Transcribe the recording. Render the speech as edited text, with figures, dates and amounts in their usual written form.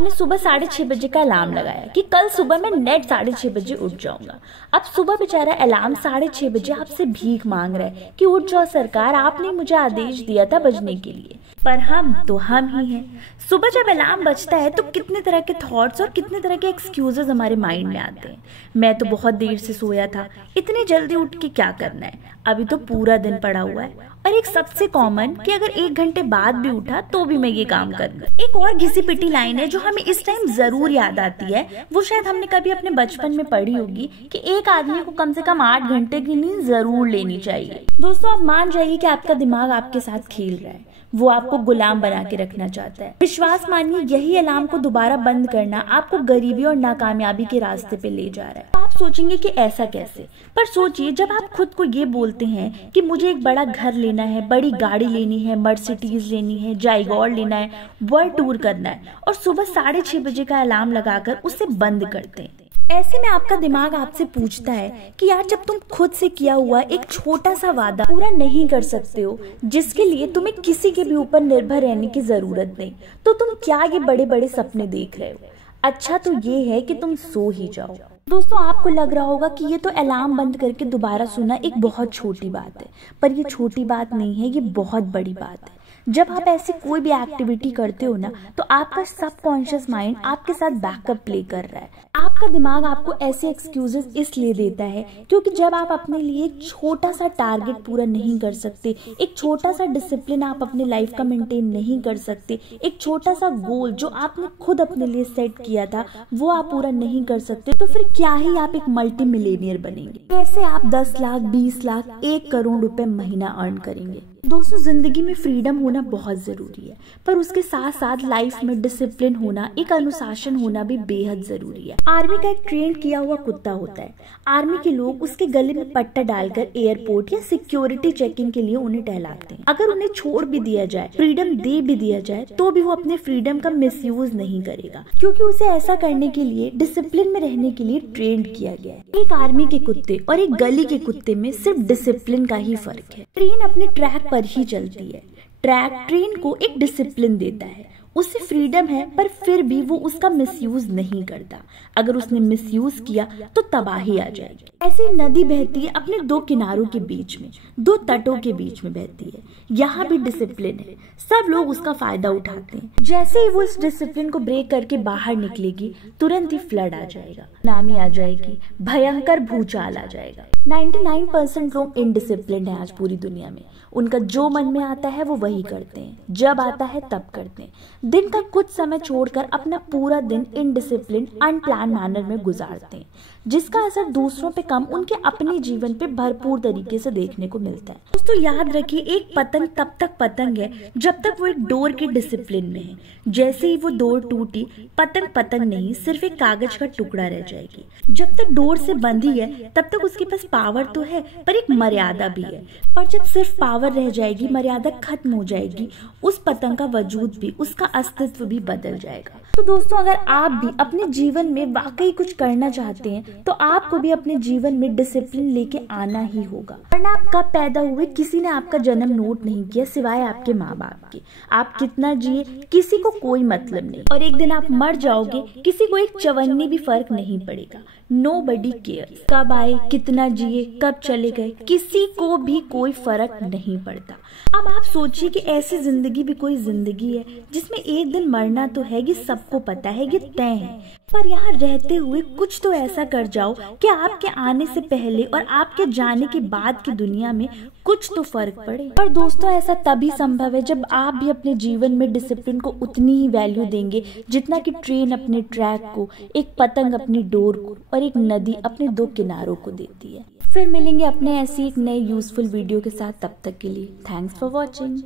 आपने सुबह 6:30 बजे का अलार्म लगाया कि कल सुबह मैं नेट 6:30 बजे उठ जाऊंगा। अब सुबह बेचारा अलार्म 6:30 बजे आपसे भीख मांग रहा है कि उठ जाओ सरकार, आपने मुझे आदेश दिया था बजने के लिए। पर हम तो हम ही हैं। सुबह जब अलार्म बजता है तो कितने तरह के थॉट्स और कितने तरह के एक्सक्यूजेस हमारे माइंड में आते हैं। मैं तो बहुत देर से सोया था, इतनी जल्दी उठ के क्या करना है, अभी तो पूरा दिन पड़ा हुआ है। और एक सबसे कॉमन कि अगर 1 घंटे बाद भी उठा तो भी मैं ये काम करूंगा। एक और घिसी पिटी लाइन है जो हमें इस टाइम जरूर याद आती है, वो शायद हमने कभी अपने बचपन में पढ़ी होगी कि एक आदमी को कम से कम 8 घंटे की नींद जरूर लेनी चाहिए। दोस्तों, आप मान जाइए कि आपका दिमाग आपके साथ खेल रहा है, वो आपको गुलाम बना के रखना चाहता है। विश्वास मानिए, यही अलार्म को दोबारा बंद करना आपको गरीबी और नाकामयाबी के रास्ते पे ले जा रहा है। आप सोचेंगे कि ऐसा कैसे, पर सोचिए जब आप खुद को ये बोलते हैं कि मुझे एक बड़ा घर लेना है, बड़ी गाड़ी लेनी है, मर्सिडीज लेनी है, जायगॉर लेना है, वर्ल्ड टूर करना है, और सुबह 6:30 बजे का अलार्म लगाकर उसे बंद करते हैं। ऐसे में आपका दिमाग आपसे पूछता है कि यार, जब तुम खुद से किया हुआ एक छोटा सा वादा पूरा नहीं कर सकते हो, जिसके लिए तुम्हें किसी के भी ऊपर निर्भर रहने की जरूरत नहीं, तो तुम क्या ये बड़े बड़े सपने देख रहे हो। अच्छा तो ये है कि तुम सो ही जाओ। दोस्तों, आपको लग रहा होगा कि ये तो अलार्म बंद करके दोबारा सोना एक बहुत छोटी बात है, पर ये छोटी बात नहीं है, ये बहुत बड़ी बात है। जब आप ऐसी कोई भी एक्टिविटी करते हो ना, तो आपका सबकॉन्शियस माइंड आपके साथ बैकअप प्ले कर रहा है। आपका दिमाग आपको ऐसे एक्सक्यूजेस इसलिए देता है क्योंकि जब आप अपने लिए एक छोटा सा टारगेट पूरा नहीं कर सकते, एक छोटा सा डिसिप्लिन आप अपने लाइफ का मेंटेन नहीं कर सकते, एक छोटा सा गोल जो आपने खुद अपने लिए सेट किया था वो आप पूरा नहीं कर सकते, तो फिर क्या ही आप एक मल्टी मिलियनियर बनेंगे। कैसे आप 10 लाख, 20 लाख, 1 करोड़ रुपए महीना अर्न करेंगे। दोस्तों, जिंदगी में फ्रीडम होना बहुत जरूरी है, पर उसके साथ साथ लाइफ में डिसिप्लिन होना, एक अनुशासन होना भी बेहद जरूरी है। आर्मी का एक ट्रेन किया हुआ कुत्ता होता है। आर्मी के लोग उसके गले में पट्टा डालकर एयरपोर्ट या सिक्योरिटी चेकिंग के लिए उन्हें टहलाते हैं। अगर उन्हें छोड़ भी दिया जाए, फ्रीडम दे भी दिया जाए, तो भी वो अपने फ्रीडम का मिसयूज नहीं करेगा, क्योंकि उसे ऐसा करने के लिए, डिसिप्लिन में रहने के लिए ट्रेंड किया गया है। एक आर्मी के कुत्ते और एक गली के कुत्ते में सिर्फ डिसिप्लिन का ही फर्क है। ट्रेन अपने ट्रैक पर ही चलती है। ट्रैक ट्रेन को एक डिसिप्लिन देता है, उसे फ्रीडम है, पर फिर भी वो उसका मिसयूज नहीं करता। अगर उसने मिसयूज किया तो तबाही आ जाएगी। ऐसी नदी बहती है अपने 2 किनारों के बीच में, 2 तटों के बीच में बहती है। यहाँ भी डिसिप्लिन है, सब लोग उसका फायदा उठाते हैं। जैसे ही वो इस डिसिप्लिन को ब्रेक करके बाहर निकलेगी, तुरंत ही फ्लड आ जाएगा, सुनामी आ जाएगी, भयंकर भूचाल आ जाएगा। 99% लोग इनडिसिप्लिन है आज पूरी दुनिया में। उनका जो मन में आता है वो वही करते हैं, जब आता है तब करते हैं। दिन का कुछ समय छोड़कर अपना पूरा दिन इनडिसिप्लिन, अनप्लान मैनर में गुजारते हैं, जिसका असर दूसरों पे कम, उनके अपने जीवन पे भरपूर तरीके से देखने को मिलता है। दोस्तों, याद रखिए, एक पतंग तब तक पतंग है जब तक वो एक डोर के डिसिप्लिन में है। जैसे ही वो डोर टूटी, पतंग पतंग नहीं, सिर्फ एक कागज का टुकड़ा रह जाएगी। जब तक डोर से बंधी है तब तक उसके पास पावर तो है, पर एक मर्यादा भी है। पर जब सिर्फ पावर रह जाएगी, मर्यादा खत्म हो जाएगी, उस पतंग का वजूद भी, उसका अस्तित्व भी बदल जाएगा। तो दोस्तों, अगर आप भी अपने जीवन में वाकई कुछ करना चाहते हैं तो आपको भी अपने जीवन में डिसिप्लिन लेके आना ही होगा, वरना आप कब पैदा हुए किसी ने आपका जन्म नोट नहीं किया सिवाय आपके माँ बाप के। आप कितना जिए किसी को कोई मतलब नहीं, और एक दिन आप मर जाओगे, किसी को एक चवन्नी भी फर्क नहीं पड़ेगा। Nobody cares। कब आए, कितना जिए, कब चले गए, किसी को भी कोई फर्क नहीं पड़ता। अब आप सोचिए कि ऐसी जिंदगी भी कोई जिंदगी है जिसमें एक दिन मरना तो है, ये सबको पता है, ये तय है, पर यहाँ रहते हुए कुछ तो ऐसा कर जाओ कि आपके आने से पहले और आपके जाने के बाद की दुनिया में कुछ तो फर्क पड़े। और दोस्तों, ऐसा तभी संभव है जब आप भी अपने जीवन में डिसिप्लिन को उतनी ही वैल्यू देंगे जितना कि ट्रेन अपने ट्रैक को, एक पतंग अपनी डोर को और एक नदी अपने 2 किनारों को देती है। फिर मिलेंगे अपने ऐसी एक नए यूजफुल वीडियो के साथ, तब तक के लिए थैंक्स फॉर वॉचिंग।